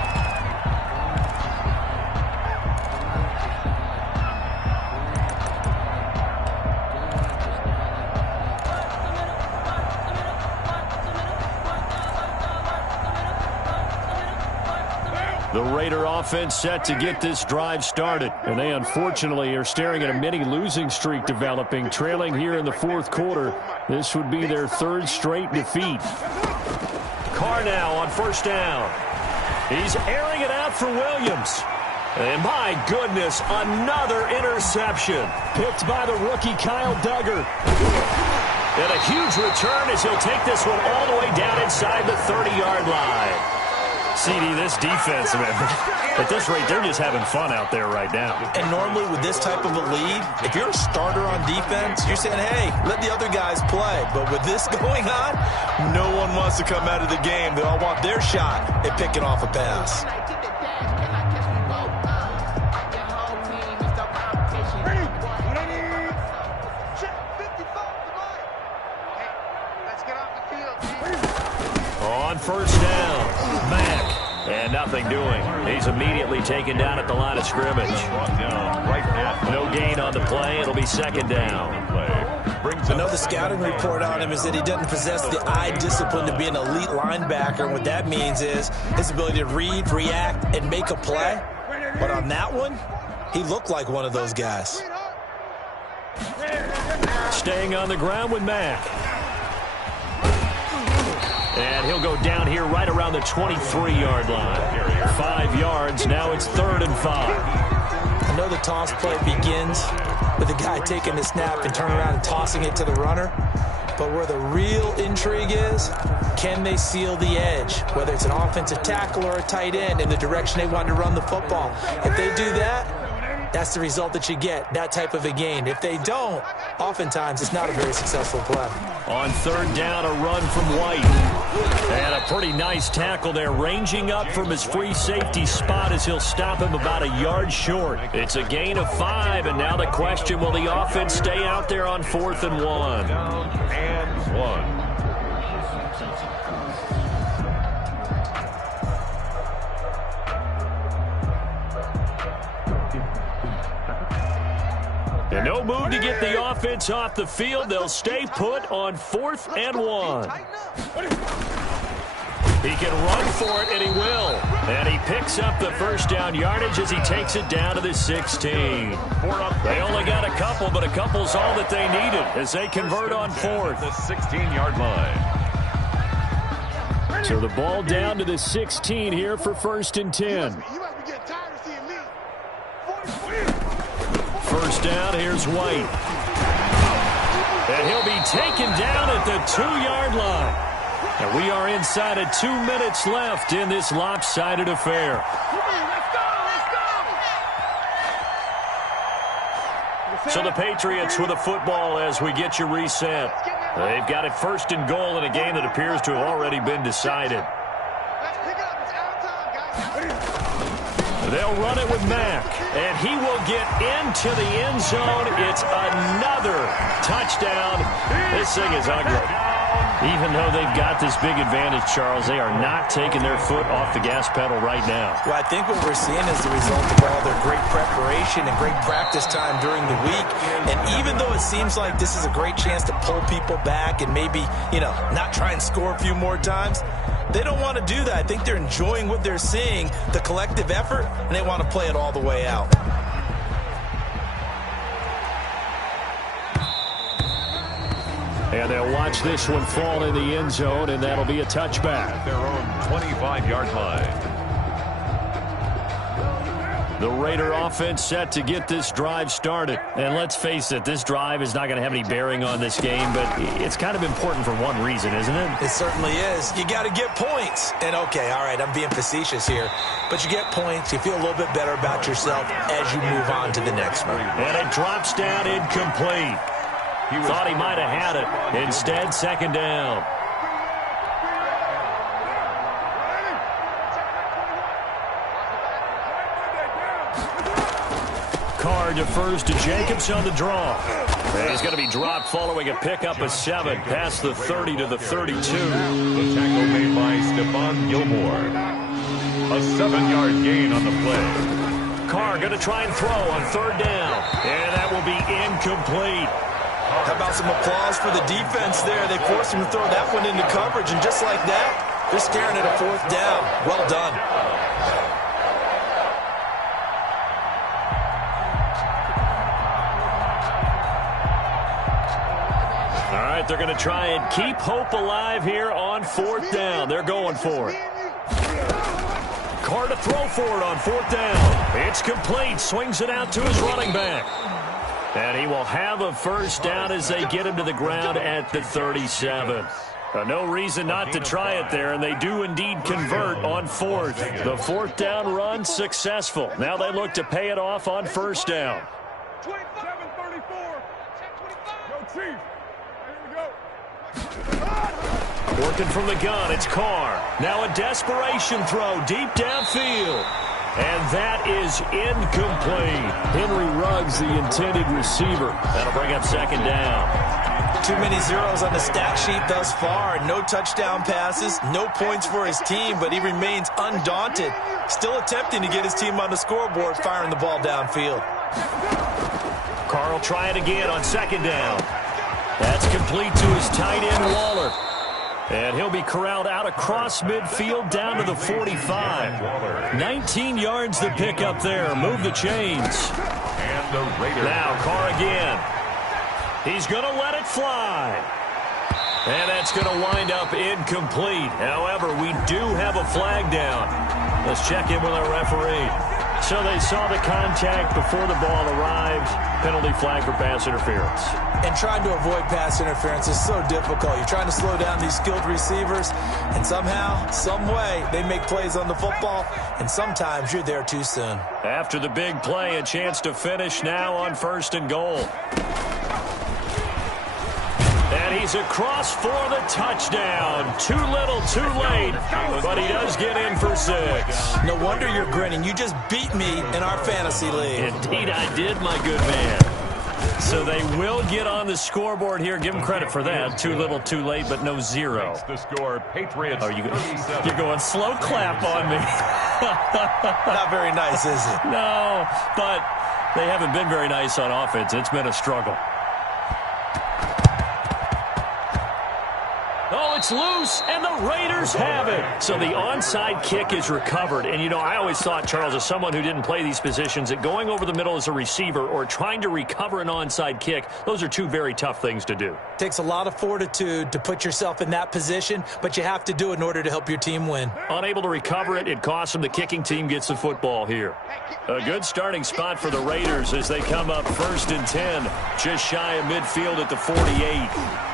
The Raider offense set to get this drive started. And they unfortunately are staring at a mini losing streak developing, trailing here in the fourth quarter. This would be their 3rd straight defeat. Carr now on first down. He's airing it out for Williams. And my goodness, another interception. Picked by the rookie Kyle Duggar. And a huge return as he'll take this one all the way down inside the 30-yard line. CD, this defense, man, at this rate, they're just having fun out there right now. And normally with this type of a lead, if you're a starter on defense, you're saying, hey, let the other guys play. But with this going on, no one wants to come out of the game. They all want their shot at picking off a pass. On first down, Mack. And nothing doing. He's immediately taken down at the line of scrimmage. No gain on the play. It'll be second down. I know the scouting report on him is that he doesn't possess the eye discipline to be an elite linebacker. And what that means is his ability to read, react, and make a play. But on that one, he looked like one of those guys. Staying on the ground with Mack. And he'll go down here right around the 23-yard line. 5 yards. Now it's 3rd and 5. I know the toss play begins with the guy taking the snap and turning around and tossing it to the runner. But where the real intrigue is, can they seal the edge? Whether it's an offensive tackle or a tight end in the direction they want to run the football. If they do that, that's the result that you get, that type of a gain. If they don't, oftentimes it's not a very successful play. On 3rd down, a run from White. And a pretty nice tackle there, ranging up from his free safety spot as he'll stop him about a yard short. It's a gain of 5, and now the question, will the offense stay out there on 4th and 1? Down and 1. And no move to get the offense off the field. They'll stay put on 4th and 1. He can run for it, and he will. And he picks up the first down yardage as he takes it down to the 16. They only got a couple, but a couple's all that they needed as they convert on 4th. The 16-yard line. So the ball down to the 16 here for 1st and 10. First down, here's White. And he'll be taken down at the 2-yard line. And we are inside of 2 minutes left in this lopsided affair. So the Patriots with the football as we get you reset. They've got it 1st and goal in a game that appears to have already been decided. They'll run it with Mack, and he will get into the end zone. It's another touchdown. This thing is ugly. Even though they've got this big advantage, Charles, they are not taking their foot off the gas pedal right now. Well, I think what we're seeing is the result of all their great preparation and great practice time during the week. And even though it seems like this is a great chance to pull people back and maybe, not try and score a few more times, they don't want to do that. I think they're enjoying what they're seeing, the collective effort, and they want to play it all the way out. And they'll watch this one fall in the end zone, and that'll be a touchback. Their own 25-yard line. The Raider offense set to get this drive started. And let's face it, this drive is not going to have any bearing on this game, but it's kind of important for one reason, isn't it? It certainly is. You got to get points. And, okay, all right, I'm being facetious here. But you get points, you feel a little bit better about yourself as you move on to the next one. And it drops down incomplete. Thought he might have had it. Instead, 2nd down. Carr defers to Jacobs on the draw. And he's going to be dropped following a pickup of 7 past the 30 to the 32. The tackle made by Stephon Gilmore. A 7-yard gain on the play. Carr going to try and throw on 3rd down. And that will be incomplete. How about some applause for the defense there? They forced him to throw that one into coverage, and just like that, they're staring at a 4th down. Well done. All right, they're going to try and keep hope alive here on 4th down. They're going for it. Carr to throw for it on 4th down. It's complete. Swings it out to his running back. And he will have a 1st down as they get him to the ground at the 37. No reason not to try it there, and they do indeed convert on fourth. The fourth down run successful. Now they look to pay it off on first down. 27-34. Go Chiefs. Here we go. Working from the gun, it's Carr. Now a desperation throw deep downfield. And that is incomplete. Henry Ruggs, the intended receiver. That'll bring up second down. Too many zeros on the stat sheet thus far. No touchdown passes, no points for his team, but he remains undaunted. Still attempting to get his team on the scoreboard, firing the ball downfield. Carr will try it again on second down. That's complete to his tight end, Waller. And he'll be corralled out across midfield down to the 45. 19 yards to pick up there. Move the chains. And the Raiders. Now Carr again. He's going to let it fly. And that's going to wind up incomplete. However, we do have a flag down. Let's check in with our referee. So they saw the contact before the ball arrived. Penalty flag for pass interference. And trying to avoid pass interference is so difficult. You're trying to slow down these skilled receivers, and somehow, some way, they make plays on the football, and sometimes you're there too soon. After the big play, a chance to finish now on first and goal. And he's across for the touchdown. Too little, too late, but he does get in for 6. No wonder you're grinning. You just beat me in our fantasy league. Indeed I did, my good man. So they will get on the scoreboard here. Give them credit for that. Too little, too late, but no 0. The score, Patriots. You're going slow clap on me. Not very nice, is it? No, but they haven't been very nice on offense. It's been a struggle. Oh, it's loose, and the Raiders have it. So the onside kick is recovered. And, you know, I always thought, Charles, as someone who didn't play these positions, that going over the middle as a receiver or trying to recover an onside kick, those are two very tough things to do. Takes a lot of fortitude to put yourself in that position, but you have to do it in order to help your team win. Unable to recover it, it costs them. The kicking team gets the football here. A good starting spot for the Raiders as they come up 1st and 10, just shy of midfield at the 48.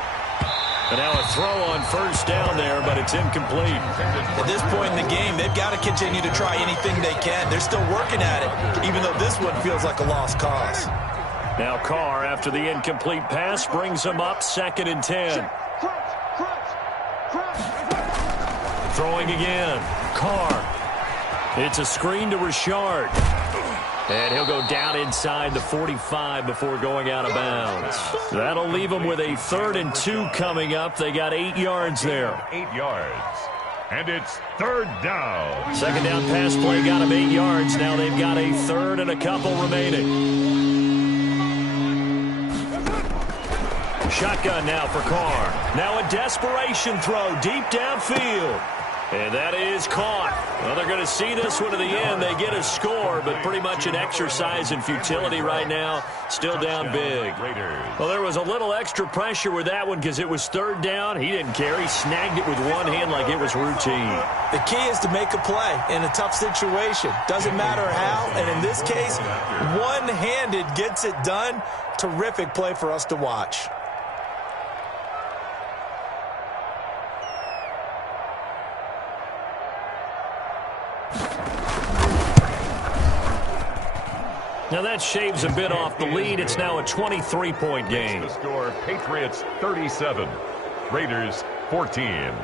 And now a throw on first down there, but it's incomplete. At this point in the game, they've got to continue to try anything they can. They're still working at it, even though this one feels like a lost cause. Now Carr, after the incomplete pass, brings them up 2nd and 10. Throwing again. Carr. It's a screen to Richard. And he'll go down inside the 45 before going out of bounds. That'll leave them with a 3rd and 2 coming up. They got 8 yards there. 8 yards. And it's 3rd down. Second down pass play got them 8 yards. Now they've got a 3rd and a couple remaining. Shotgun now for Carr. Now a desperation throw deep downfield. And that is caught. Well, they're going to see this one to the end. They get a score, but pretty much an exercise in futility right now. Still down big. Well, there was a little extra pressure with that one because it was 3rd down. He didn't care. He snagged it with one hand like it was routine. The key is to make a play in a tough situation. Doesn't matter how, and in this case, one-handed gets it done. Terrific play for us to watch. Now that shaves a bit off the lead. It's now a 23-point game. The score, Patriots 37, Raiders 14.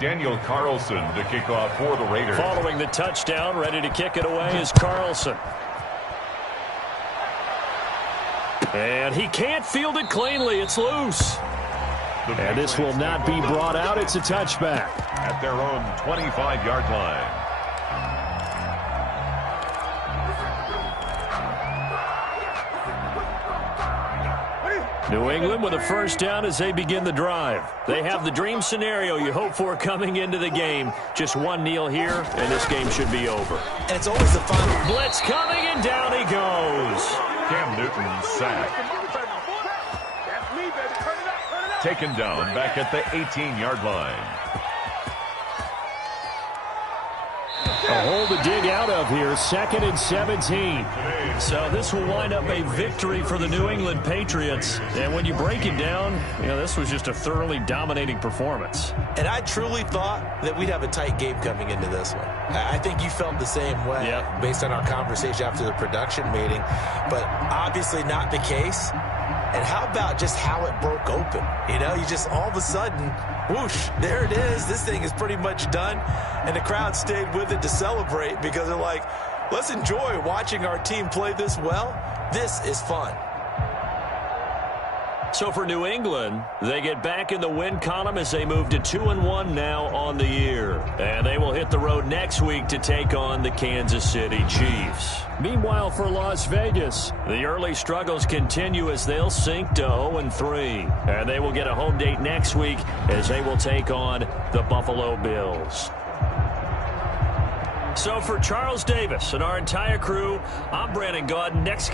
Daniel Carlson to kick off for the Raiders. Following the touchdown, ready to kick it away is Carlson. And he can't field it cleanly. It's loose. And this will not be brought out. It's a touchback. At their own 25-yard line. New England with a first down as they begin the drive. They have the dream scenario you hope for coming into the game. Just one kneel here, and this game should be over. And it's always the fun. Blitz coming, and down he goes. Cam Newton sacked. Taken down back at the 18-yard line. A hole to dig out of here, 2nd and 17. So this will wind up a victory for the New England Patriots. And when you break it down, this was just a thoroughly dominating performance. And I truly thought that we'd have a tight game coming into this one. I think you felt the same way based on our conversation after the production meeting, but obviously not the case. And how about just how it broke open? You just all of a sudden, whoosh, there it is. This thing is pretty much done. And the crowd stayed with it to celebrate because they're like, let's enjoy watching our team play this well. This is fun. So for New England, they get back in the win column as they move to 2-1 now on the year. And they will hit the road next week to take on the Kansas City Chiefs. Meanwhile, for Las Vegas, the early struggles continue as they'll sink to 0-3. And they will get a home date next week as they will take on the Buffalo Bills. So for Charles Davis and our entire crew, I'm Brandon Gaudin. Next